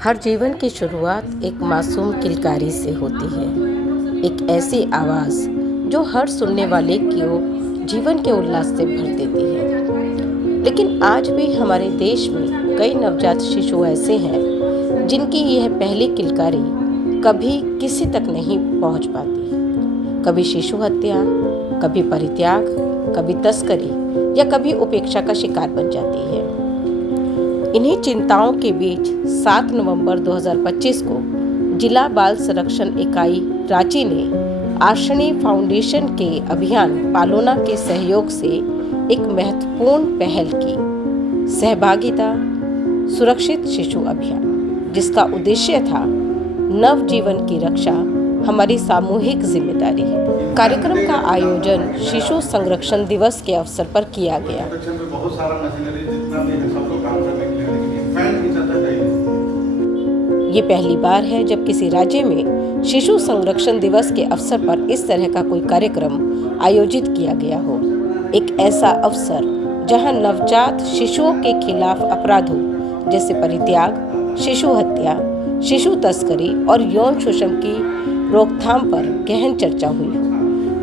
हर जीवन की शुरुआत एक मासूम किलकारी से होती है। एक ऐसी आवाज़ जो हर सुनने वाले को जीवन के उल्लास से भर देती है। लेकिन आज भी हमारे देश में कई नवजात शिशु ऐसे हैं जिनकी यह पहली किलकारी कभी किसी तक नहीं पहुंच पाती। कभी शिशु हत्या, कभी परित्याग, कभी तस्करी या कभी उपेक्षा का शिकार बन जाती है। इन्हीं चिंताओं के बीच 7 नवंबर 2025 को जिला बाल संरक्षण इकाई रांची ने आर्षणी फाउंडेशन के अभियान पालोना के सहयोग से एक महत्वपूर्ण पहल की, सहभागिता सुरक्षित शिशु अभियान, जिसका उद्देश्य था नव जीवन की रक्षा हमारी सामूहिक जिम्मेदारी है। कार्यक्रम का आयोजन शिशु संरक्षण दिवस के अवसर पर किया गया। बहुत सारा मशीनरी जितना भी है सब लोग काम करने के लिए, लेकिन फैन की चर्चा कहीं। ये पहली बार है जब किसी राज्य में शिशु संरक्षण दिवस के अवसर पर इस तरह का कोई कार्यक्रम आयोजित किया गया हो। एक ऐसा अवसर जहां नवजात शिशुओं के खिलाफ अपराधों जैसे परित्याग, शिशु हत्या, शिशु तस्करी और यौन शोषण की रोकथाम पर गहन चर्चा हुई।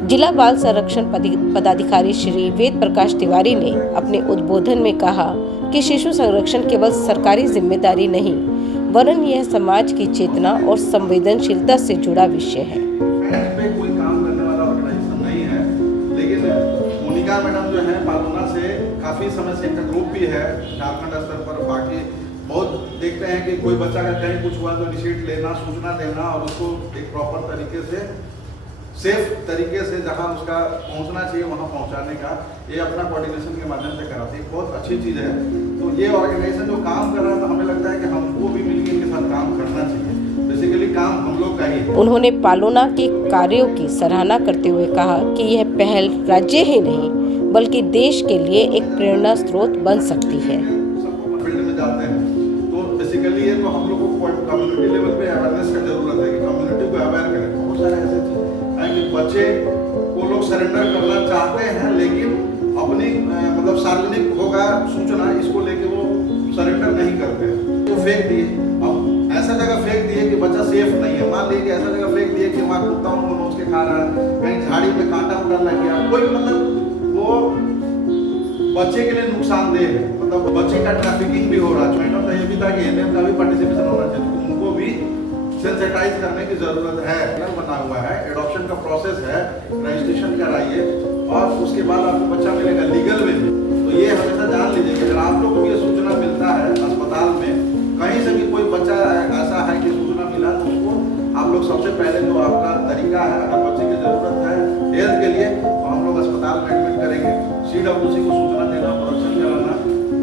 जिला बाल संरक्षण पदाधिकारी श्री वेद प्रकाश तिवारी ने अपने उद्बोधन में कहा कि शिशु संरक्षण केवल सरकारी जिम्मेदारी नहीं, वरन यह समाज की चेतना और संवेदनशीलता से जुड़ा विषय है। पे कोई काम करने वाला ऑर्गेनाइजेशन नहीं है, लेकिन मोनिका मैडम जो है पालोना से काफी समय से एक ग्रुप भी है झारखंड स्तर पर। बाकी बहुत देखते हैं कि कोई बच्चा का कहीं कुछ हुआ तो इनिशिएट लेना, सूचना देना और उसको एक प्रॉपर तरीके से सेफ तरीके से जहां उसका पहुंचना चाहिए वहां पहुंचाने का ये अपना कोऑर्डिनेशन के माध्यम से कराती है। बहुत अच्छी चीज़ है। तो ये ऑर्गेनाइजेशन जो काम कर रहा है तो हमें लगता है कि हमको भी मिलकर इनके साथ काम करना चाहिए। बेसिकली काम हम लोग का ही है। उन्होंने पालोना के कार्यों की सराहना करते हुए कहा कि यह पहल राज्य ही नहीं बल्कि देश के लिए एक प्रेरणा स्रोत बन सकती है। सबको फील्ड में जाते हैं तो बेसिकली ये तो हम लोग को कम्युनिटी लेवल पे अवेयरनेस का जरूरत है कि कम्युनिटी को अवेयर करें। बहुत सारे ऐसे कि बच्चे को लोग सरेंडर करना चाहते हैं, लेकिन अपनी मतलब सार्वजनिक होगा सूचना इसको लेके वो सरेंडर नहीं करते हैं, तो फेंक दिए। अब ऐसा जगह फेंक दिए कि बच्चा सेफ नहीं है। मान लीजिए ऐसा जगह फेंक दिए कि वहाँ कुत्ता उनको नोच के खा रहा है, कहीं झाड़ी पे कांटा उड़ा लग गया, कोई मतलब वो बच्चे के लिए नुकसानदेह है, मतलब बच्चे का ट्रैफिकिंग भी हो रहा है। मैडम का ये भी था कि एनएम का भी पार्टिसिपेशन होना चाहिए, उनको भी सेंसिटाइज करने की जरूरत है। बना हुआ है, एडॉप्शन का प्रोसेस है, रजिस्ट्रेशन कराइए और उसके बाद आपको बच्चा मिलेगा लीगल वे में। तो ये हमेशा जान लीजिए कि अगर आप लोग को ये सूचना मिलता है अस्पताल में कहीं से भी कोई बच्चा ऐसा है कि सूचना मिला तो उसको आप लोग सबसे पहले जो आपका तरीका है, अगर बच्चे की जरूरत है हेल्थ के लिए तो हम लोग अस्पताल में एडमिट करेंगे। CWC को सूचना देना, प्रोडक्शन कराना,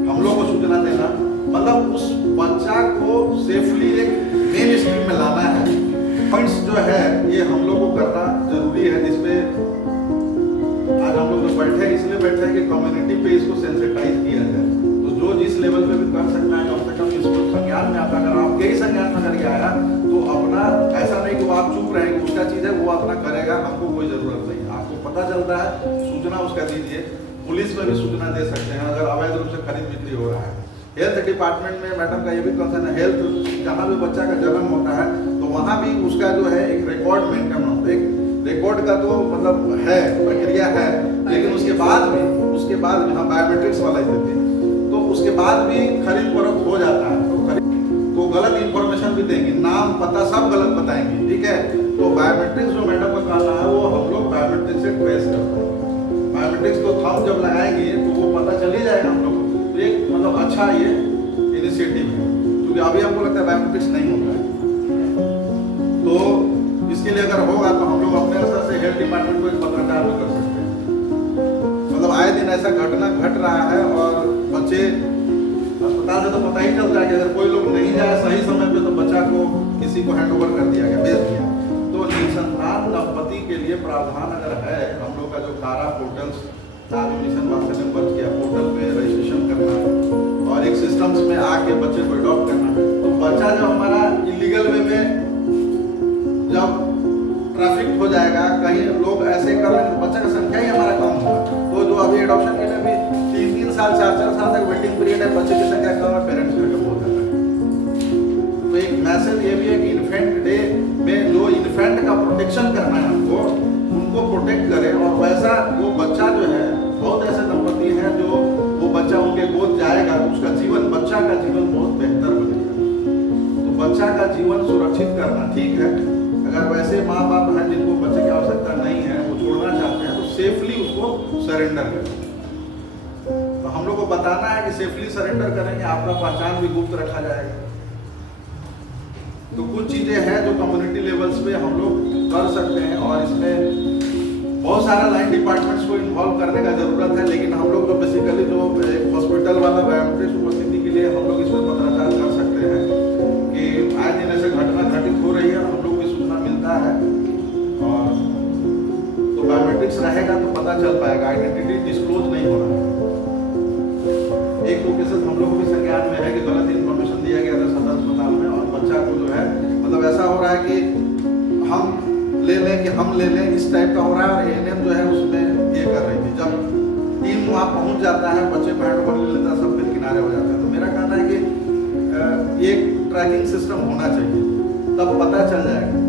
हम लोग को सूचना देना, मतलब उस बच्चा को सेफली एक मेन स्ट्रीम में लाना है। फंड्स जो है ये हम लोग को करना जरूरी है, जिसपे आज हम लोग बैठे इसलिए बैठे हैं कि कम्युनिटी पे इसको सेंसिटाइज किया जाए। तो जो जिस लेवल पे भी कर सकता है कम से कम इसको संज्ञान में आता। अगर आपके ही संज्ञान में करके आया तो अपना ऐसा नहीं कि वो आप चुप रहेंगे, उसका चीज है वो अपना करेगा, हमको कोई जरूरत नहीं। आपको पता चलता है सूचना उसका दीजिए। पुलिस में भी सूचना दे सकते हैं अगर अवैध रूप से खरीद बिक्री हो रहा है। हेल्थ डिपार्टमेंट में मैडम का ये भी कंसर्न है, हेल्थ जहाँ भी बच्चा का जन्म होता है तो वहाँ भी उसका जो है एक रिकॉर्ड मेंटेन होता है। एक रिकॉर्ड का तो मतलब है, प्रक्रिया है, लेकिन उसके बाद भी हम बायोमेट्रिक्स वाला ही देते हैं, तो उसके बाद भी खरीद फरोख्त हो जाता है। तो गलत इंफॉर्मेशन भी देंगे, नाम पता सब गलत बताएंगे, ठीक है। तो बायोमेट्रिक्स जो मैडम का कहना है वो हम लोग बायोमेट्रिक्स से ट्रेस करते हैं। बायोमेट्रिक्स को थंब जब लगाएंगे तो वो पता चल ही जाएगा हम लोग। तो एक मतलब अच्छा ये इनिशिएटिव है, क्योंकि अभी हमको लगता है बायोमेट्रिक्स नहीं होता है। तो इसके लिए अगर होगा तो हम लोग अपने स्तर से हेल्थ डिपार्टमेंट को एक पत्रकार भी कर सकते हैं। मतलब आए दिन ऐसा घटना घट रहा है और बच्चे अस्पताल से तो पता ही चलता है कि अगर कोई लोग नहीं जाए सही समय पे तो बच्चा को किसी को हैंड ओवर कर दिया गया, भेज दिया। तो निसंतान दंपति के लिए प्रावधान अगर है, हम लोग का जो कारा पोर्टल्स मिशन वास्तव में बच गया, पोर्टल पे रजिस्ट्रेशन करना और एक सिस्टम्स में आके बच्चे को अडॉप्ट करना। तो बच्चा जब हमारा इलीगल वे में जब ट्रैफिक हो जाएगा, कहीं लोग ऐसे कर लेंगे, बच्चा का संख्या ही हमारा कम होगा। तो जो अभी एडॉप्शन के लिए भी 3-3 साल 4-4 साल तक वेटिंग पीरियड है, बच्चे की संख्या कम है, पेरेंट्स का बहुत ज़्यादा है। तो एक मैसेज ये भी है कि इन्फेंट डे में जो इन्फेंट का प्रोटेक्शन करना है हमको, उनको प्रोटेक्ट करें। और वैसा वो बच्चा जो है, बहुत ऐसे दंपति हैं जो वो बच्चा उनके गोद जाएगा तो उसका जीवन, बच्चा का जीवन बहुत बेहतर बनेगा। तो बच्चा का जीवन सुरक्षित करना ठीक है। अगर वैसे माँ बाप हैं जिनको बच्चे की आवश्यकता नहीं है, वो छोड़ना चाहते हैं, तो सेफली उसको सरेंडर करें। तो हम लोग को बताना है कि सेफली सरेंडर करेंगे, आपका पहचान भी गुप्त रखा जाएगा। तो कुछ चीजें हैं जो कम्युनिटी लेवल्स पे हम लोग कर सकते हैं, और इसमें बहुत सारा लाइन डिपार्टमेंट्स को इन्वॉल्व करने का जरूरत है। लेकिन हम लोग जो बेसिकली जो हॉस्पिटल वाला बायोमेट्रिक्स उपस्थिति के लिए हम लोग इसमें पत्राचार कर सकते हैं कि आए दिन ऐसे घटना घटित हो रही है, हम लोग भी सूचना मिलता है। और तो बायोमेट्रिक्स रहेगा तो पता चल पाएगा, आइडेंटिटी डिस्क्लोज नहीं हो रहा है। एक दो केसेस हम लोग को भी संज्ञान में है कि गलत इन्फॉर्मेशन दिया गया था सदर अस्पताल में, और बच्चा को जो है मतलब ऐसा हो रहा है कि हम ले लें इस टाइप का हो रहा है। और एएनएम जो है उसमें ये कर रही थी, जब टीम वहाँ पहुँच जाता है, बच्चे को हैंडओवर ले लेता है, सब फिर किनारे हो जाते हैं। तो मेरा कहना है कि एक ट्रैकिंग सिस्टम होना चाहिए, तब पता चल जाएगा।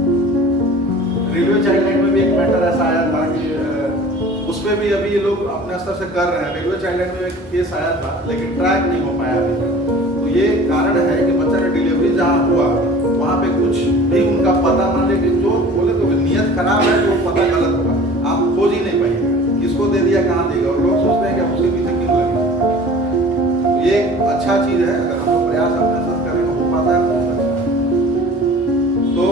रेलवे चाइल्ड लाइन में भी एक मैटर ऐसा आया था कि उस पर भी अभी ये लोग अपने स्तर से कर रहे हैं। रेलवे चाइल्ड लाइन में एक केस आया था, लेकिन ट्रैक नहीं हो पाया अभी तक। तो ये कारण है कि बच्चा का डिलीवरी जहाँ हुआ वहाँ पे कुछ भी उनका पता ना, लेकिन जो बोले तो नियत खराब है तो वो पता गलत होगा, आप खोज ही नहीं पाइएगा किसको दे दिया, कहाँ देगा। और लोग सोचते हैं कि आप उसके पीछे क्यों लगे। तो ये अच्छा चीज है, अगर हम लोग प्रयास अपने साथ करें हो पाता है बहुत अच्छा। तो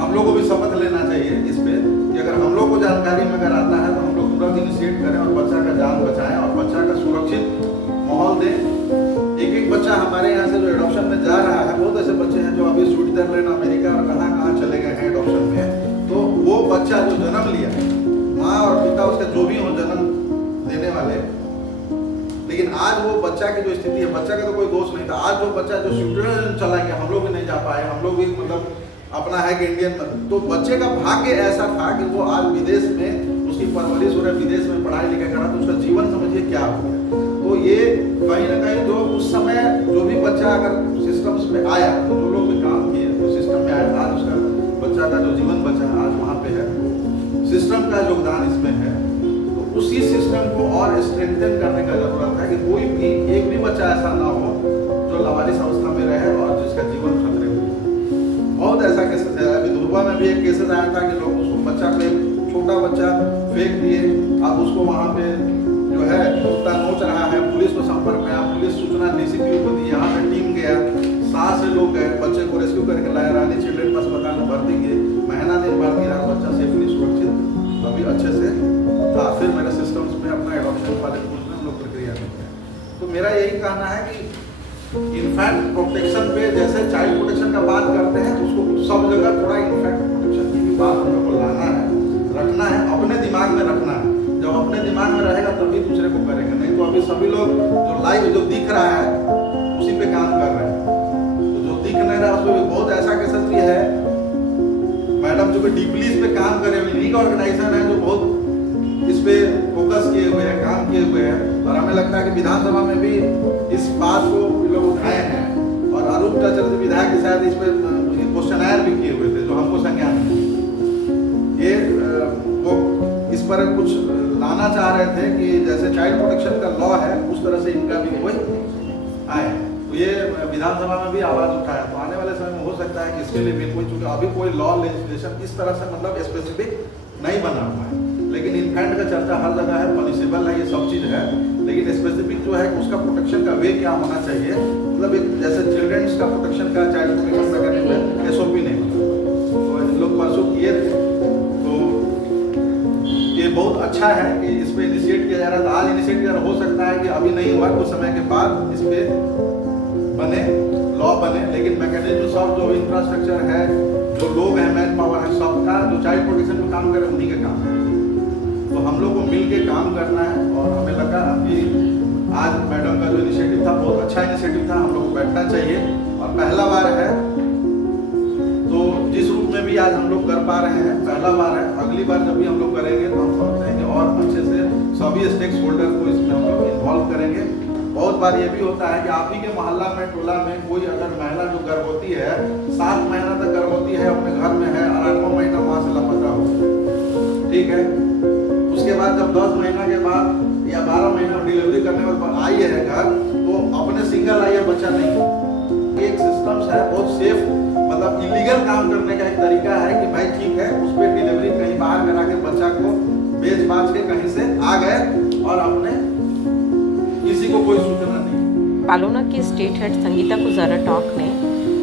हम लोग को भी शपथ लेना चाहिए इस पे कि अगर हम लोग को जानकारी में अगर आता है तो हम लोग तुरंत इनिशिएट करें और बच्चा का जान बचाएं और बच्चा का सुरक्षित माहौल दें। एक बच्चा हमारे यहाँ से जो एडॉप्शन में जा रहा है, बहुत ऐसे बच्चे हैं जो अभी स्विट्जरलैंड, अमेरिका और कहाँ चले गए हैं एडॉप्शन में। तो वो बच्चा जो जन्म लिया, माँ और पिता उसके जो भी हो जन्म देने वाले, लेकिन आज वो बच्चा की जो स्थिति है, बच्चा का तो कोई दोष नहीं था। आज जो बच्चा जो स्विट्जरलैंड चला गया, हम लोग भी नहीं जा पाए, हम लोग भी मतलब अपना है कि इंडियन, तो बच्चे का भाग्य ऐसा था कि वो आज विदेश में उसकी परवरिश हो रही, विदेश में पढ़ाई लिखाई करा, तो उसका जीवन समझिए क्या हो गया। तो ये कहीं ना कहीं जो उस समय जो भी बच्चा अगर सिस्टम्स में आया, तो जो लोग भी काम किए तो सिस्टम में आया, आज उसका बच्चा का जो जीवन बचा आज वहाँ पे है, सिस्टम का योगदान इसमें है। तो उसी सिस्टम को और स्ट्रेंथन करने का जरूरत है कि कोई भी एक भी बच्चा ऐसा ना हो जो लावारिस अवस्था में रहे और जिसका जीवन खतरे में। बहुत ऐसा केसेस है, अभी दुर्गा में भी एक केसेस आया था कि लोग उसको बच्चा पे, छोटा बच्चा फेंक दिए, अब उसको वहाँ पे जो है कुत्ता नोच रहा है, पुलिस को संपर्क में आया, पुलिस सूचना डीसीपी को दी, यहाँ पे टीम गया, 7 से लोग गए, बच्चे को रेस्क्यू करके लाया, रानी चिल्ड्रेन अस्पताल में भर्ती किए, महीना दिन भर्ती रहा, बच्चा सेफली सुरक्षित अभी अच्छे से था। फिर मेरे सिस्टम्स में अपना एडॉप्शन वाले पुलिस में हम लोग प्रक्रिया करते हैं। तो मेरा यही कहना है कि इन्फेंट प्रोटेक्शन पे जैसे चाइल्ड प्रोटेक्शन का बात करते हैं, उसको सब जगह थोड़ा इन्फेंट प्रोटेक्शन की भी बात हम लोग को लाना है, रखना है, अपने दिमाग में रखना है। जब अपने दिमाग में रहेगा तभी दूसरे को करेंगे, नहीं तो अभी सभी लोग जो लाइव जो दिख रहा है उसी पे काम कर रहे हैं। तो जो दिख नहीं रहा उसमें बहुत ऐसा केसेस भी है, मैडम जो कि डीपली इस पे काम करे हुए, लीग ऑर्गेनाइजेशन है जो बहुत इस पे फोकस किए हुए हैं, काम किए हुए हैं। और हमें लगता है कि विधानसभा में भी इस बात को लोग उठाए हैं, और अरूप चतुर्वेदी विधायक के शायद इस पे क्वेश्चन भी किए हुए थे जो हमको संज्ञान में। ये वो इस पर कुछ लाना चाह रहे थे कि जैसे चाइल्ड प्रोटेक्शन का लॉ है उस तरह से इनका भी कोई आए, तो ये विधानसभा में भी आवाज उठाया। तो आने वाले समय में हो सकता है कि इसके लिए भी कोई, चूंकि अभी कोई लॉ लेजिस्लेशन इस तरह से मतलब स्पेसिफिक नहीं बना हुआ है, लेकिन इन्फेंट का चर्चा हर जगह है, पनिशेबल है, ये सब चीज है, लेकिन स्पेसिफिक जो है उसका प्रोटेक्शन का वे क्या होना चाहिए, मतलब एक जैसे चिल्ड्रंस का प्रोटेक्शन का, चाइल्ड प्रोटेक्शन का करने में SOP नहीं बना। तो इन लोग परसों किए थे, तो ये बहुत अच्छा है कि इस पे इनिशिएट किया जा रहा था। आज इनिशिएट किया, हो सकता है कि अभी नहीं हुआ, कुछ समय के बाद इस पे बने, लॉ बने, लेकिन मैकेनिज्म सब जो इंफ्रास्ट्रक्चर है, जो लोग हैं, मैन पावर है, सबका जो चाइल्ड प्रोटेक्शन में काम करे उन्हीं के काम है। तो हम लोग को मिल के काम करना है, और हमें लगा कि आज मैडम का जो इनिशिएटिव था बहुत अच्छा इनिशिएटिव था, हम लोग को बैठना चाहिए, और पहला बार है, तो जिस रूप में भी आज हम लोग कर पा रहे हैं पहला बार है, अगली बार जब भी हम लोग करेंगे तो हम समझते हैं कि और अच्छे से सभी स्टेक्स होल्डर को इसमें हम लोग इन्वॉल्व करेंगे। बहुत बार ये भी होता है कि आप ही के मोहल्ला में, टोला में कोई अगर महिला जो गर्भवती होती है, 7 महीना तक गर्भवती है, अपने घर में है और 8वां महीना वहाँ से लापता हो गया, ठीक है। उसके बाद जब 10 महीना के बाद या 12 महीना डिलीवरी करने पर आई है घर, तो अपने सिंगल आई है, बच्चा नहीं। एक सिस्टम है बहुत सेफ, मतलब इलीगल काम करने का एक तरीका है कि भाई ठीक है, उस पर डिलीवरी कहीं बाहर करा के बच्चा को बेच बाच के कहीं से आ गए और अपने किसी को कोई सूचना नहीं। पालोना की state head Sangeeta Pujara talk ने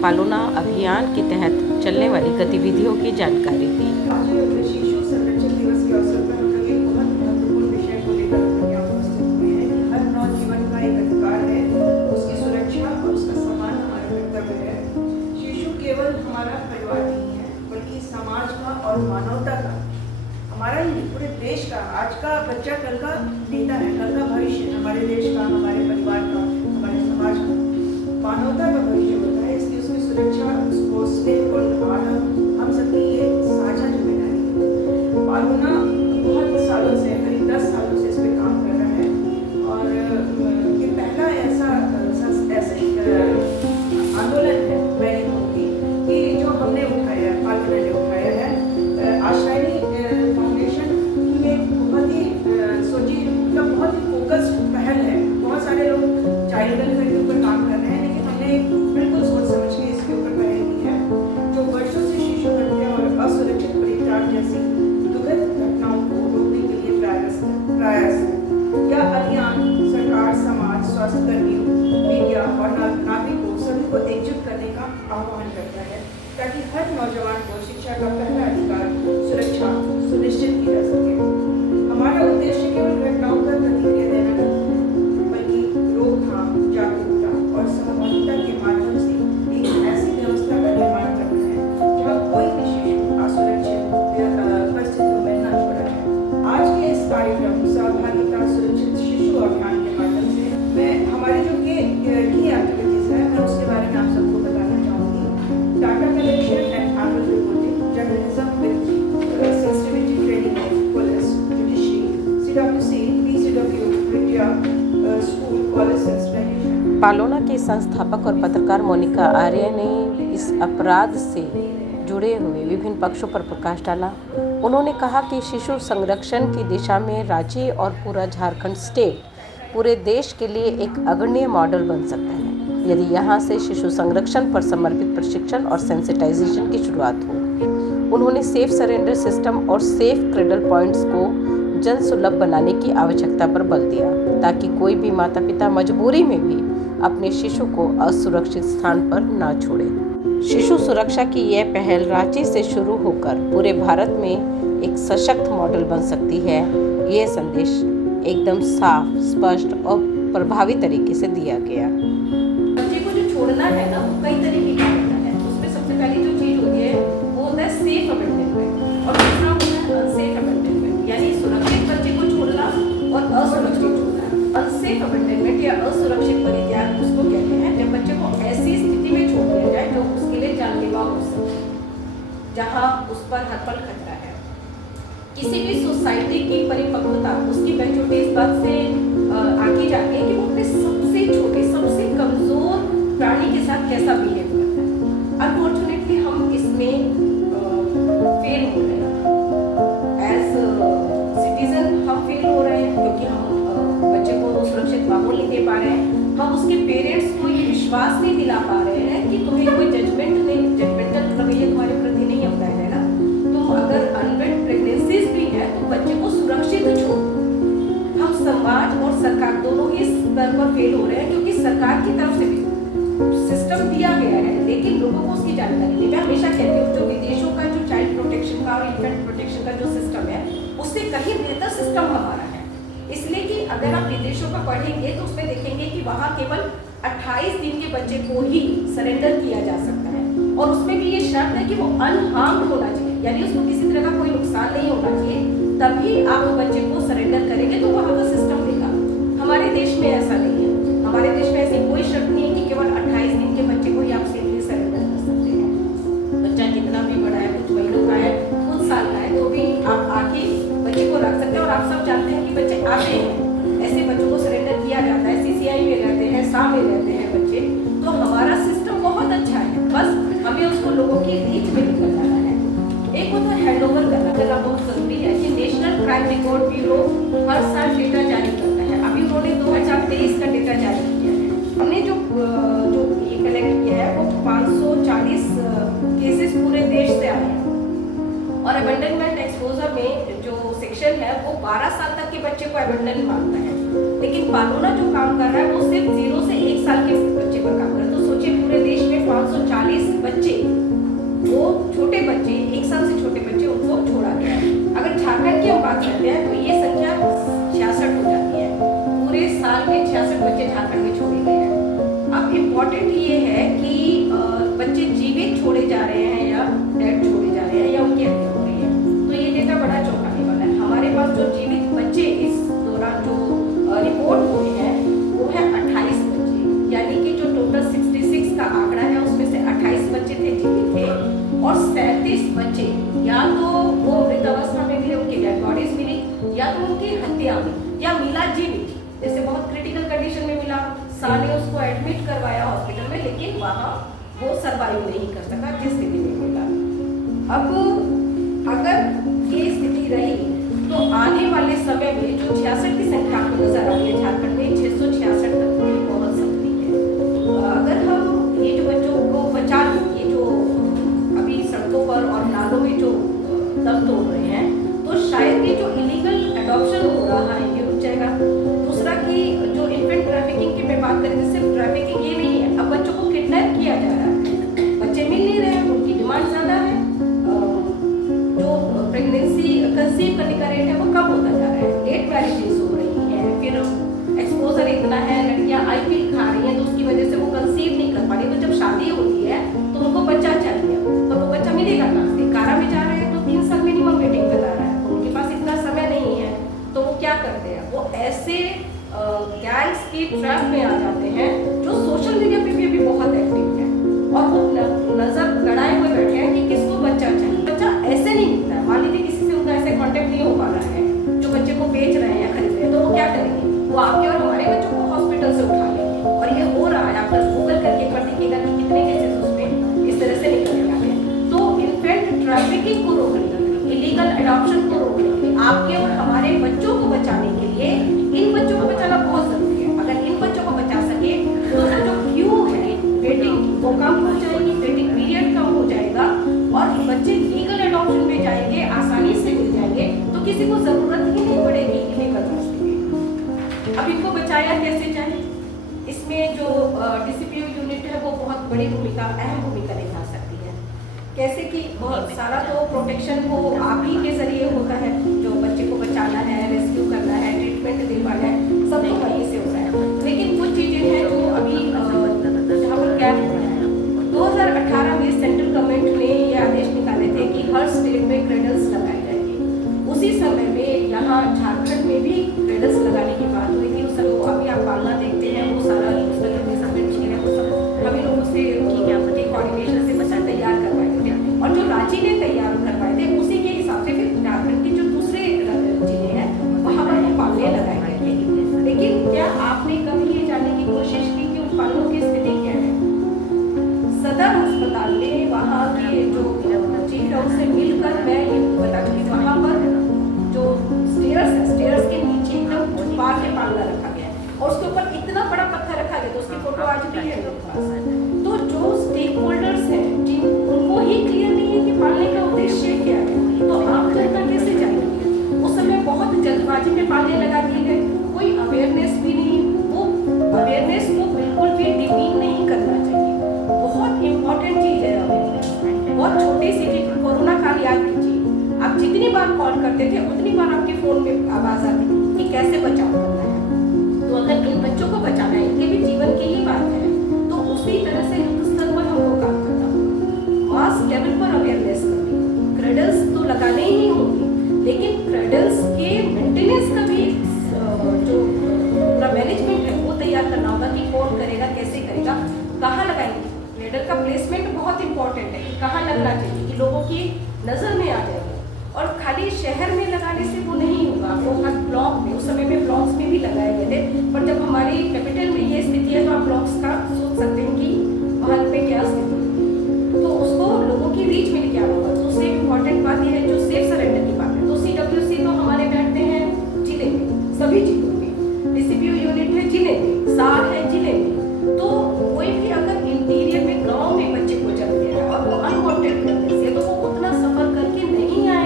पालोना अभियान के तहत चलने वाली गतिविधियों की जानकारी दी। आज शिशु संरक्षण दिवस के अवसर पर हम लोग एक बहुत महत्वपूर्ण विषय को लेकर यहाँ उपस्थित हुए हैं कि हर नौजीवन का एक अधिकार है, उसकी सुरक्षा और उसका सम्मान हमारा कर्तव्य है। शिशु केवल हमारा परिवार नहीं है, बल्कि समाज का और मानवता का, हमारा ही पूरे देश का। आज का बच्चा कल का नेता है, कल का भविष्य हमारे देश का, हमारे परिवार का, हमारे समाज का, मानवता का भविष्य होता है। इसलिए उसकी सुरक्षा, उसको स्नेह और आदर हम सबकी ये साझा जिम्मेदारी है। पालोना बहुत सालों से, करीब 10 सालों से इस पर काम कर रहा है और ये पहला ऐसा आंदोलन है, मैं ये कहूँगी कि जो हमने उठाया, पालोना ने उठाया है। आशायनी फाउंडेशन की एक बहुत ही सोची, मतलब बहुत ही फोकस्ड पहल है। बहुत सारे लोग चाइल्ड वेलफेयर के ऊपर काम कर रहे हैं, लेकिन हमने बिल्कुल सोच समझ के इसके ऊपर पहल की है, जो वर्षों से शिशु हत्या और असुरक्षित परित्याग जैसी दुखद घटनाओं को रोकने के लिए प्रयास है। यह अभियान सरकार, समाज, स्वास्थ्यकर्मियों, मीडिया और नागरिकों सभी को एकजुट करने का आह्वान करता है, ताकि हर नौजवान को शिक्षा का पहला अधिकार, सुरक्षा सुनिश्चित की जा सके। हमारा उद्देश्य केवल घटनाओं पर प्रतिक्रिया देना नहीं, बल्कि रोकथाम, जागरूकता और सहभागिता के माध्यम से एक ऐसी व्यवस्था का निर्माण करना है जहाँ कोई भी शिशु असुरक्षित परिस्थितियों में न छोड़ा जाए। आज के इस कार्यक्रम सहभागिता सुरक्षित शिशु अभियान के माध्यम से मैं हमारे जो ये की एक्टिविटीज है, मैं उसके बारे में आप सबको बताना चाहूँगी। Data collection and annual reporting, journalism with sensitivity training of police, judiciary, CWC, PCW, media, school, college sensitisation. Palona के संस्थापक और पत्रकार मोनिका आर्य ने इस अपराध से जुड़े हुए विभिन्न पक्षों पर प्रकाश डाला। उन्होंने कहा कि शिशु संरक्षण की दिशा में रांची और पूरा झारखंड स्टेट पूरे देश के लिए एक अग्रणी मॉडल बन सकता है, यदि यहाँ से शिशु संरक्षण पर समर्पित प्रशिक्षण और सेंसिटाइजेशन की शुरुआत हो। उन्होंने सेफ सरेंडर सिस्टम और सेफ क्रेडल पॉइंट्स को जन सुलभ बनाने की आवश्यकता पर बल दिया, ताकि कोई भी माता पिता मजबूरी में भी अपने शिशु को असुरक्षित स्थान पर ना छोड़े। शिशु सुरक्षा की यह पहल रांची से शुरू होकर पूरे भारत में एक सशक्त मॉडल बन सकती है। यह संदेश एकदम साफ, स्पष्ट और प्रभावी तरीके से दिया गया। बच्चे को जो छोड़ना है ना, वो कई तरीके का होता है। उसमें सबसे पहली जो चीज होती है वो होता है सेफ अबेंडनमेंट, और दूसरा होता है अनसेफ अबेंडनमेंट, यानी सुरक्षित बच्चे को छोड़ना और असुरक्षित छोड़ना। अनसेफ अबेंडनमेंट या असुरक्षित परित्याग उसको कहते हैं जब बच्चे को ऐसी स्थिति में छोड़ दिया जाए जो उसके लिए जानलेवा हो सके, जहाँ उस पर हर पल खतरा है। किसी भी सोसाइटी की परिपक्वता, उसकी मैच्योरिटी इस बात से आगे जाती है कि वो अपने सबसे छोटे, सबसे कमजोर प्राणी के साथ कैसा बिहेव करता है। अनफॉर्चुनेटली हम इसमें फेल हो रहे हैं। एज सिटीजन हम फेल हो रहे हैं, क्योंकि हम बच्चे को सुरक्षित माहौल नहीं दे पा रहे हैं। हम उसके पेरेंट्स को ये विश्वास नहीं दिला पा रहे हैं कि तुम्हें कोई जजमेंटल रवैया तुम्हारे प्रति नहीं अपनाया जाएगा। तुम अगर अनवेड प्रेगनेंसीज भी है तो बच्चे को सुरक्षित छोड़ो। हम समाज और सरकार दोनों ही स्तर पर फेल हो रहे हैं, क्योंकि सरकार की तरफ से भी सिस्टम दिया गया है, लेकिन लोगों को उसकी जानकारी नहीं। मैं हमेशा कहती हूँ जो विदेशों का जो चाइल्ड प्रोटेक्शन का और इन्फेंट प्रोटेक्शन का जो सिस्टम है, उससे कहीं बेहतर सिस्टम हमारा है। इसलिए कि अगर आप विदेशों का पढ़ेंगे तो उसमें देखेंगे कि वहाँ केवल 28 दिन के बच्चे को ही सरेंडर किया जा सकता है, और उसमें भी ये शर्त है कि वो अनहार्म्ड होना चाहिए, यानी उसको किसी तरह का कोई नुकसान नहीं होना चाहिए, तभी आप बच्चे को सरेंडर करेंगे तो वहाँ का सिस्टम देगा। हमारे देश में ऐसा नहीं है। हमारे देश में ऐसी कोई शर्त नहीं है कि केवल 28 दिन के बच्चे को ही आप सेफली सरेंडर कर सकते हैं। बच्चा कितना भी बड़ा है, कुछ महीनों का है, कुछ साल का है, तो भी आप आके बच्चे को रख सकते हैं। और आप सब जानते हैं कि बच्चे आते हैं, ऐसे बच्चों को सरेंडर किया जाता है। CCI में रहते हैं, सा में रहते हैं बच्चे। तो हमारा सिस्टम बहुत अच्छा है, बस और अबेंडनमेंट एक्सपोजर में जो सेक्शन है वो 12 साल तक के बच्चे को अबेंडन मानता है, लेकिन पालोना जो काम कर रहा है वो सिर्फ 0 से 1 साल के बच्चे पर काम कर रहा है। तो सोचिए पूरे देश में 540 बच्चे, वो छोटे बच्चे, 1 साल से छोटे बच्चे, उनको छोड़ा गया है। अगर झारखंड की हम बात करते हैं तो ये संख्या 66 हो जाती है। पूरे साल में 66 बच्चे झारखंड में छोड़े गए हैं। अब इम्पोर्टेंट ये है कि बच्चे जीवित छोड़े जा रहे हैं या डेड छोड़े जा रहे हैं या उनकी हत्या हो रही है, तो ये डेटा बड़ा चौंकाने वाला है। हमारे पास जो जीवित बच्चे इस दौरान जो रिपोर्ट हुए हैं वो है 28 बच्चे, यानी कि जो टोटल 66 का आंकड़ा है उसमें से 28 बच्चे थे जीवित थे और 37 बच्चे या तो वो मृत अवस्था में मिले, उनकी डेड बॉडीज मिली, या तो उनकी हत्या हुई या मिला जीवित, जैसे बहुत क्रिटिकल कंडीशन में मिला, साल ने उसको एडमिट करवाया हॉस्पिटल में, लेकिन वहाँ वो सर्वाइव नहीं कर सका जिस स्थिति में मिला। अब अगर ये स्थिति रही तो आने वाले समय में जो 66 की संख्या आपको नजर आ रही है झारखंड में 666 तक भी पहुंच सकती है। अगर हम ये जो बच्चों को बचा लें, ये जो अभी सड़कों पर और नालों में जो दम तोड़ रहे हैं, तो शायद ये जो इलीगल एडॉप्शन हो रहा है ये रुक जाएगा। दूसरा कि जो इन्फेंट ट्रैफिकिंग की मैं बात करें तो सिर्फ ट्रैफिकिंग ये नहीं है, अब बच्चों को किडनैप किया जा रहा है, बच्चे मिल नहीं रहे, उनकी डिमांड ज़्यादा है, जो प्रेगनेंसी कंसीव करने का रेट है वो कम होता जा रहा है, लेट मैरिजेस हो रही हैं, फिर एक्सपोजर इतना है, लड़कियां आईपीएल खा रही हैं तो उसकी वजह से वो कंसीव नहीं कर पा रही, तो जब शादी होती है तो उनको बच्चा चाहिए, तो वो बच्चा मिलेगा कहाँ से? कारा में जा रहे हैं तो 3 साल मिनिमम वेटिंग बता रहा है, उनके पास इतना समय नहीं है, तो वो क्या करते हैं, वो ऐसे गैंग्स की ट्रैप में आ जाते हैं जो सोशल मीडिया पे भी बहुत एक्टिव है और वो नजर गड़ाए हुए बैठे हैं कि किसको बच्चा चाहिए। बच्चा ऐसे नहीं मिलता है, मान लीजिए किसी से उनका ऐसे कांटेक्ट नहीं हो पा रहा है जो बच्चे को बेच रहे हैं या खरीद रहे हैं, तो वो क्या करेंगे, वो आपके और हमारे बच्चों को हॉस्पिटल से उठा लेंगे, और ये हो रहा है। आप गूगल करके पढ़ देखिएगा कि कितने केसेस उसमें इस तरह से निकल जाते हैं। तो इन्फेंट ट्रैफिकिंग को रोकने, इलीगल एडॉप्शन को रोकने, आपके और हमारे बच्चों को बचाने के लिए इन बच्चों को बचाना बहुत जरूरी है। अगर इन बच्चों को बचा सके तो जो क्यू है वेटिंग वो कम हो जाएगी, वेटिंग पीरियड कम हो जाएगा और बच्चे लीगल एडॉप्शन में जाएंगे, आसानी से मिल जाएंगे, तो किसी को जरूरत ही नहीं पड़ेगी इलीगल रास्ते की। अब इनको बचाया कैसे जाए, इसमें जो डीसीपीओ यूनिट है वो बहुत बड़ी भूमिका, अहम भूमिका निभा सकती है। कैसे कि बहुत सारा तो प्रोटेक्शन वो आप ही के जरिए होता है, जो बच्चे को बचाना है, रेस्क्यू करना है, ट्रीटमेंट दिलवाना है, सब तो वहीं से होता है। लेकिन कुछ चीज़ें हैं जो अभी जहाँ पर क्या हो रहा है, 2018 में सेंट्रल गवर्नमेंट ने ये आदेश निकाले थे कि हर स्टेट में क्रेडल्स लगाए जाएंगे। उसी समय में यहाँ झारखंड में भी क्रेडल्स लगाने की बात हुई थी। उस समय अभी आप पालना देखते हैं, वो सारा वो सब हमें लोगों से कोऑर्डिनेशन से बच्चा तैयार करवाए थे, और जो रांची ने तैयार करवाए थे उसी के हिसाब से फिर झारखंड के जो दूसरे जिले हैं वहाँ पर वो पालने लगाए गए थे। लेकिन क्या आपने कभी ये जानने की कोशिश की कि उन पालनों की स्थिति क्या है? सदर अस्पताल में वहाँ के जो चीफ है उससे मिलकर मैं ये बता चुकी, वहाँ पर जो स्टेयर्स है, स्टेयर्स के नीचे एकदम छुपा के पालना रखा गया है और उसके ऊपर इतना बड़ा पत्थर रखा गया, तो उसकी फोटो आज भी है मेरे पास। तो जो स्टेक होल्डर्स हैं जिन उनको ही क्लियर नहीं है कि पालने का उद्देश्य क्या है, तो आम जनता कैसे जाएगी? उस समय बहुत जल्दबाजी में पालने लगा दिए गए, कोई अवेयरनेस भी नहीं, वो अवेयरनेस को बिल्कुल भी डिमीन नहीं करना चाहिए। बहुत इंपॉर्टेंट चीज़ है अवेयरनेस, बहुत छोटी सी चीज। कोरोना काल याद कीजिए, आप जितनी बार कॉल करते थे उतनी बार आपके फोन में आवाज आती थी कि कैसे बचाव करना है। तो अगर इन बच्चों को बचाना है, इनके भी जीवन की ही बात है, तो उसी तरह से युद्ध स्तर पर हमको काम करना होगा, मास लेवल पर अवेयरनेस करनी। क्रेडल्स तो लगाने ही होंगे, लेकिन क्रेडल्स के मेंटेनेंस का भी जो पूरा मैनेजमेंट है वो तैयार करना होगा कि कौन करेगा, कैसे करेगा, कहाँ लगाएंगे। क्रेडल का प्लेसमेंट बहुत इंपॉर्टेंट है कि कहाँ लगना चाहिए कि लोगों की नज़र में आ जाए। और खाली शहर में लगाने से वो नहीं होगा, वो हर ब्लॉक में, उस समय में ब्लॉक्स में भी लगाए गए थे, पर जब हमारी कैपिटल में ये स्थिति है तो आप ब्लॉक्स का सोच सकते हैं कि वहाँ पे क्या स्थिति है, तो उसको लोगों की रीच में लेके आना होगा। तो उससे इम्पॉर्टेंट बात यह है जो सेफ सरेंडर की बात है, तो CWC तो हमारे बैठते हैं जिले में, सभी जिलों में, डीसीपीओ यूनिट है जिले में, सार है जिले में। तो कोई भी अगर इंटीरियर में गाँव में बच्चे को जन्म दिया है और वो अनवांटेड प्रेगनेंसी है तो वो उतना सफर करके नहीं आए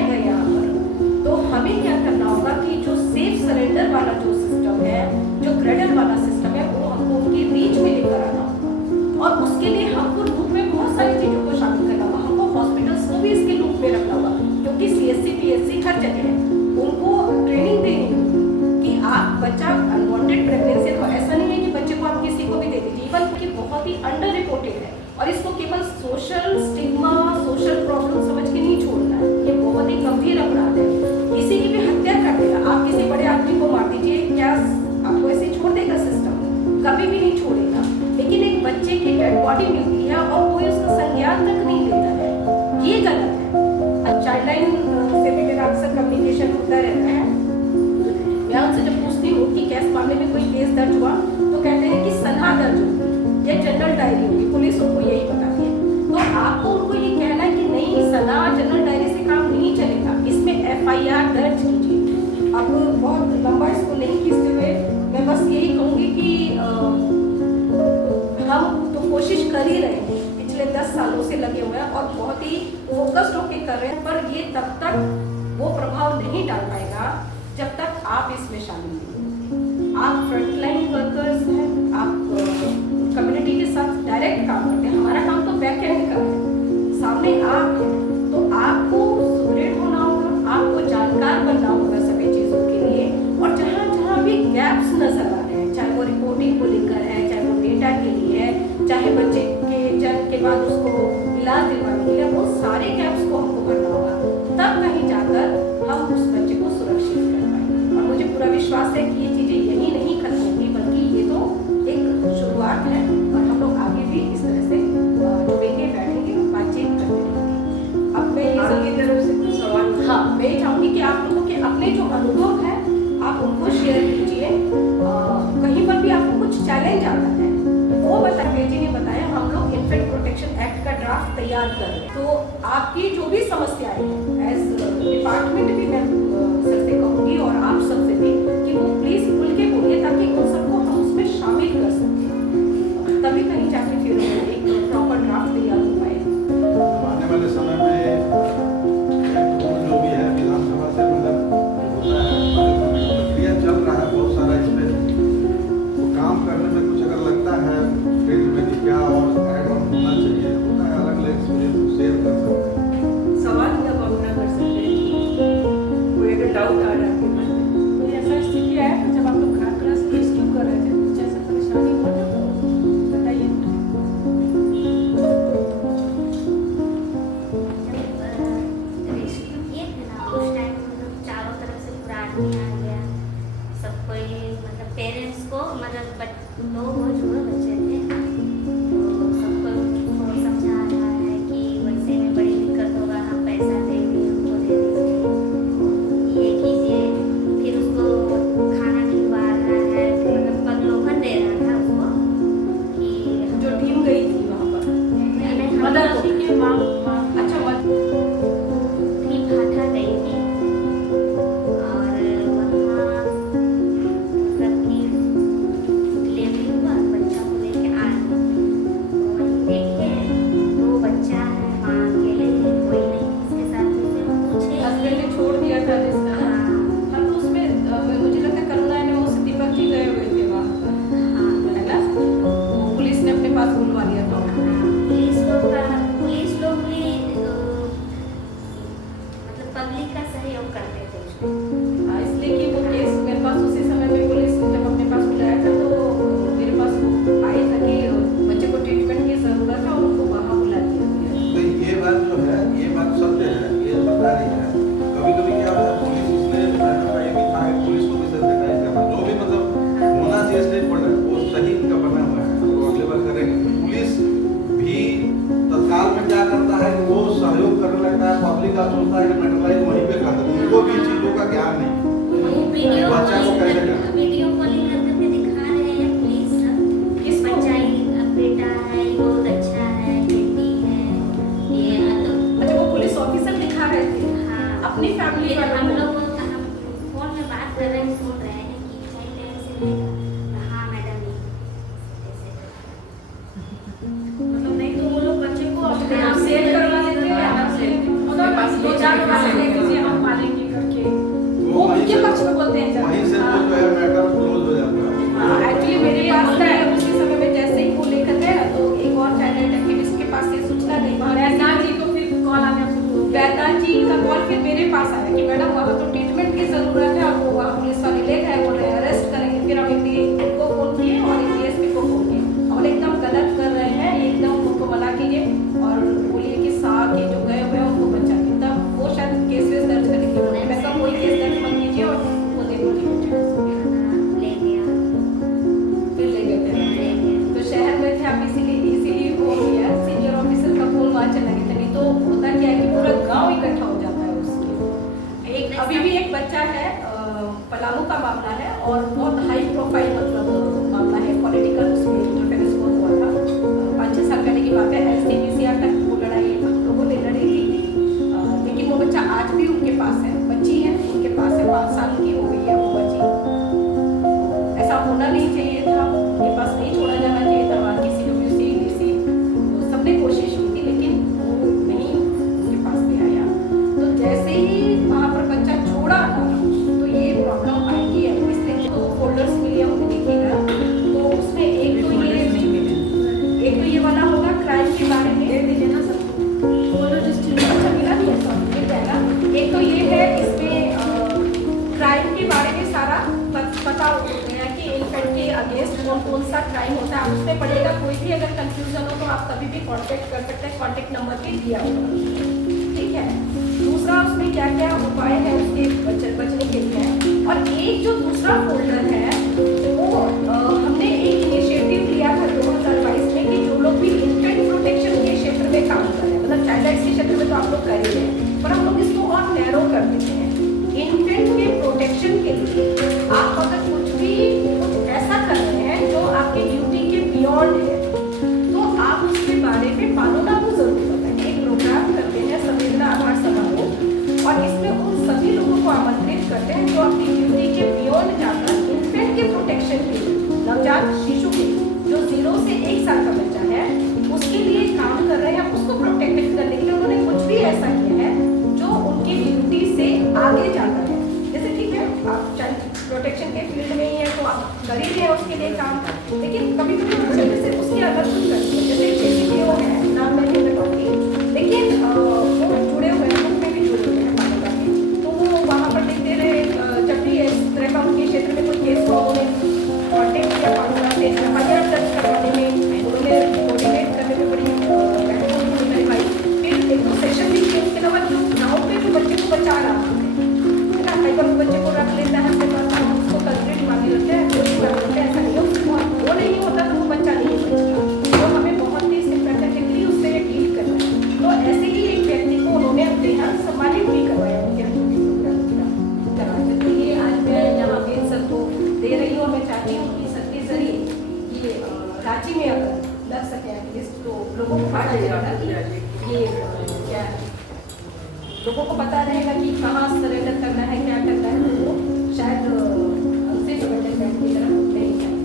होता रहता है। मैं उनसे जब पूछती हूँ कि कैस मामले में कोई केस दर्ज हुआ तो कहते हैं कि सनहा दर्ज होगी या जनरल डायरी होगी, पुलिस उनको यही बताती है। तो आपको उनको ये कहना है कि नहीं, सनहा जनरल डायरी से काम नहीं चलेगा, इसमें FIR दर्ज कीजिए। अब बहुत लंबा इसको नहीं खींचते हुए मैं बस यही कहूँगी कि हम तो कोशिश कर ही रहे हैं, पिछले 10 सालों से लगे हुए हैं और बहुत ही फोकस्ड होकर कर रहे हैं, पर ये तब तक वो प्रभाव नहीं डाल पाएगा जब तक आप इसमें शामिल नहीं होंगे। आप फ्रंटलाइन वर्कर्स हैं, आप कम्युनिटी के साथ डायरेक्ट काम करते हैं, हमारा काम तो बैक एंड का है, सामने आप हैं, तो आपको सुदृढ़ होना होगा, आपको जानकार बनना होगा सभी चीज़ों के लिए। और जहाँ जहाँ भी गैप्स नजर आ रहे हैं, चाहे वो रिपोर्टिंग को लेकर है, चाहे वो डेटा के लिए है, चाहे बच्चे के जन्म के बाद उसको इलाज दिलवाने के लिए, वो सारे गैप्स को हमको भरना होगा, तब कहीं जाकर हम उस बच्चे को सुरक्षित कर पाएंगे। और मुझे पूरा विश्वास है कि ये चीज़ें यही नहीं खत्म होगी, बल्कि ये तो एक शुरुआत है और हम लोग आगे भी इस तरह से जुड़ेंगे, बैठेंगे, बातचीत करते रहेंगे। अब मैं आपकी तरफ से कुछ सवाल? हाँ, मैं ये चाहूँगी कि आप लोगों के अपने जो अनुभव है आप उनको शेयर कीजिए। कहीं पर भी आपको कुछ चैलेंज आता है वो बताइए। जी ने बताया हम लोग इन्फेंट प्रोटेक्शन एक्ट का ड्राफ्ट तैयार कर रहे हैं, तो आपकी जो भी समस्याएं हैं एज डिपार्टमेंट भी मैं सर से कहूँगी और आप सबसे भी कि वो प्लीज खुल के बोलिए, ताकि उन सबको हम उसमें शामिल कर सकें, तभी कहीं जाके फिर एक प्रॉपर ड्राफ्ट तैयार हो पाए। आने वाले समय में जो भी है विधानसभा से मतलब होता है, प्रक्रिया चल रहा है बहुत सारा, इस पे तो काम करने में कुछ अगर लगता है फील्ड में कि क्या और ऐड ऑन होना चाहिए, होता है अलग अलग एक्सपीरियंस शेयर कर सकते हैं। सवाल जब हम ना कर सकते हैं, कोई अगर डाउट आ रहा है आपके मन में, कोई ऐसा स्थिति है जब आप लोग घर क्लास रेस्क्यू कर रहे थे, कुछ ऐसा परेशानी हुआ था तो बताइए। रेस्क्यू किए थे ना उस टाइम, मतलब चारों तरफ से पूरा आदमी आ गया, सब कोई मतलब पेरेंट्स को मतलब दो बहुत छोटे बच्चे थे, तो सबको उनको समझा रहा है कि वैसे में बड़ी दिक्कत होगा, हम पैसा देंगे, उनको दे दीजिए, ये कीजिए। फिर उसको खाना खिलवा रहा है, मतलब पगलोखन दे रहा था उसको कि जो टीम गई थी वहाँ पर मदर को के माँ, अच्छा थी भाठा गई थी और वहाँ मतलब कि डिलीवरी हुआ, बच्चा को लेके आ रही तो वहीं देखे दो बच्चा है, माँ अकेले है, कोई नहीं इसके साथ, उससे पूछे हस्बैंड ने छोड़ दिया था जिसका। हाँ हाँ, तो उसमें मुझे लगता है करुणा ने वो दीपक जी गए हुए थे वहाँ पर, हाँ है ना? वो पुलिस ने अपने पास बुलवा लिया था। पुलिस लोग भी मतलब पब्लिक का सहयोग करते थे उसमें। हाँ, इसलिए कि वो केस मेरे पास उसी समय में पुलिस ने जब अपने पास बुलाया था तो मेरे पास आए था कि बच्चे को ट्रीटमेंट की जरूरत है और उनको वहाँ बुला दिया गया। तो ये बात जो है, ये बात सत्य है, ये बता रही है। कभी कभी क्या होता है, पुलिस इसलिए ये भी था कि पुलिस को भी सत्याग्रह करना, जो भी मतलब होना चाहिए स्टेट पर वो सही इनका बना हुआ है, वो अगले बार करेंगे। पुलिस भी तत्काल में क्या करता है कि वो सहयोग करने लगता है, पब्लिक का सोचता है कि मेटलाइज वहीं पे खाता है, उनको भी चीजों का ज्ञान नहीं। बच्चा को कैसे करना? वीडियो कॉलिंग करके दिखा रहे हैं पुलिस सब, किस बच्चा बेटा है, बहुत अच्छा है, बेटी है, ये तो अच्छा, वो पुलिस ऑफिसर दिखा रहे थे हाँ अपनी फैमिली फिर वालों हम को। लोग हम फोन में बात कर रहे हैं, सुन रहे हैं कि चाइल्ड लाइन से रहेगा, हाँ मैडम ऐसे मतलब नहीं तो वो लोग बच्चे को अपने हाँ, आप सेल करवा देते हैं, हाँ, अलग से उनके पास दो चार बार ले लीजिए, हम पालेंगे करके, वो उनके पक्ष में बोलते हैं वहीं से हाँ। वो जो है मैटर क्लोज हो जाता है। हाँ, एक्चुअली मेरे पास है उसी समय में जैसे ही वो लेकर गया तो एक और चाइल्ड एक्टिविस्ट के पास ये सूचना गई, वैद्यनाथ जी को फिर कॉल आने से वैद्यनाथ जी का कॉल फिर मेरे पास आया कि मैडम वहाँ तो ट्रीटमेंट की जरूरत है, आपको वहाँ पुलिस वाले ले गए, बोले अरेस्ट करेंगे। फिर हम इनको फोन किए और डीएसपी को फोन किए और एकदम गलत कर रहे हैं, एकदम उनको मना कीजिए और बोलिए कि साथ के जो गए हुए हैं उनको बचा के, तब वो शायद केसेस दर्ज करेंगे। मैं कहा कोई केस दर्ज मत कीजिए और उनको दे दीजिए, ले गया फिर ले गए थे। ले गया तो शहर में थे आप, इसीलिए वो हो गया, सीनियर ऑफिसर का फोन वहाँ चला गया था, नहीं तो होता क्या है कि पूरा गांव इकट्ठा हो जाता है उसके। एक अभी भी एक बच्चा बच्चा है पलामू का मामला है और बहुत हाई प्रोफाइल मतलब मामला है, पॉलिटिकल उसमें इंटरफेरेंस बहुत हुआ था। 5-6 साल पहले की बात है, LCPCR तक वो लड़ाई हम लोगों ने लड़ी थी। लेकिन वो बच्चा आज भी उनके पास है, बच्ची है उनके पास है, 5 साल की हो गई है वो बच्ची। ऐसा होना नहीं चाहिए था, उनके पास नहीं छोड़ा जाना चाहिए था। वहाँ की CWC, DC सबने कोशिश की थी लेकिन वो नहीं उनके पास भी आया। तो जैसे ही वहाँ पर बच्चा छोड़ा था तो ये प्रॉब्लम आएगी। इसलिए जो फोल्डर्स मिले उन्हें देखिएगा तो उसमें एक तो ये वाला होगा क्राइम के बारे में, दे दीजिए ना सबको, फोल्डर अच्छा मिला नहीं है, सब मिल जाएगा। एक तो ये है, इसमें क्राइम के बारे में सारा पता हो गया कि इन्फेंट के अगेंस्ट कौन सा क्राइम होता है। आप उसमें पढ़िएगा, कोई भी अगर कंफ्यूजन हो तो आप कभी भी कांटेक्ट कर सकते हैं, कांटेक्ट नंबर भी दिया होगा, ठीक है। दूसरा उसमें क्या क्या उपाय है उसके बचने के लिए। और एक जो दूसरा फोल्डर है वो हमने एक इनिशिएटिव लिया था 2022 में कि जो लोग भी इन्फेंट प्रोटेक्शन के क्षेत्र में काम कर रहे हैं, मतलब चाइल्ड राइट्स के क्षेत्र में तो आप लोग कर ही रहे हैं, पर हम लोग इसको और नैरो कर देते हैं। इन्फेंट के प्रोटेक्शन के लिए आप अगर कुछ भी ऐसा कर रहे हैं जो आपके ड्यूटी के बियॉन्ड है तो आप उसके बारे में कानूना को जरूर बताएं। एक प्रोग्राम करते हैं संवेदना आधार समारोह और इसमें उन सभी लोगों को आमंत्रित करते हैं जो अपनी ड्यूटी के बियॉन्ड जाकर इन्फेंट के प्रोटेक्शन के लिए, नवजात शिशु के जो 0 से 1 साल का बच्चा है उसके लिए काम कर रहे हैं, उसको प्रोटेक्ट करने के लिए उन्होंने कुछ भी ऐसा किया है जो उनकी ड्यूटी से आगे जाकर है। जैसे ठीक है आप चाइल्ड प्रोटेक्शन के फील्ड में ही है तो आप कर ही रहे हैं उसके लिए काम, लेकिन कभी कभी जैसे उसके अलग कुछ करते हैं। जैसे JCPO है, नाम मैं नहीं बताऊंगी, लेकिन वो जुड़े हुए हैं, में भी जुड़े हुए हैं मान्यता के, तो वो वहाँ पर देखते रहे जब भी इस तरह का उनके क्षेत्र में कोई केस हुआ उन्हें कॉन्टेक्ट किया मान्यता से FIR दर्ज करवाने में, उन्होंने कोऑर्डिनेट करने में बड़ी मेहनत निभाई। फिर एक सेशन भी किया, उसके अलावा जो गाँव पे जो बच्चे को बचा रहा है ना, कई बार बच्चे को रख लेता है अपने पास, हम उसको कंप्लीट मांगे रहते हैं, कोशिश कर लेते हैं, ऐसा नहीं है, वो नहीं होता तो वो बच्चा नहीं बचता, तो हमें बहुत ही सिंपैथेटिकली उससे डील करना है। तो ऐसे ही एक व्यक्ति को उन्होंने अपने यहाँ सम्मानित भी करवाया करवाया। तो ये आज मैं यहाँ वेद सर को दे रही हूँ। मैं चाहती हूँ कि सर के जरिए ये रांची में अगर लग सके एटलीस्ट तो लोगों को पता चलेगा कि ये क्या है, लोगों को पता रहेगा कि कहाँ सरेंडर करना है, क्या करना है, तो वो शायद हमसे सरेंडर की तरफ नहीं जाए।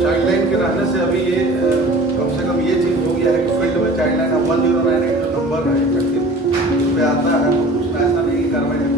चाइल्डलाइन के रहने से अभी ये कम से कम ये चीज़ हो गया है कि फील्ड में चाइल्डलाइन 1098 जो नंबर है 31 उस पर आता है, तो उसमें ऐसा नहीं कि कार्रवाई है,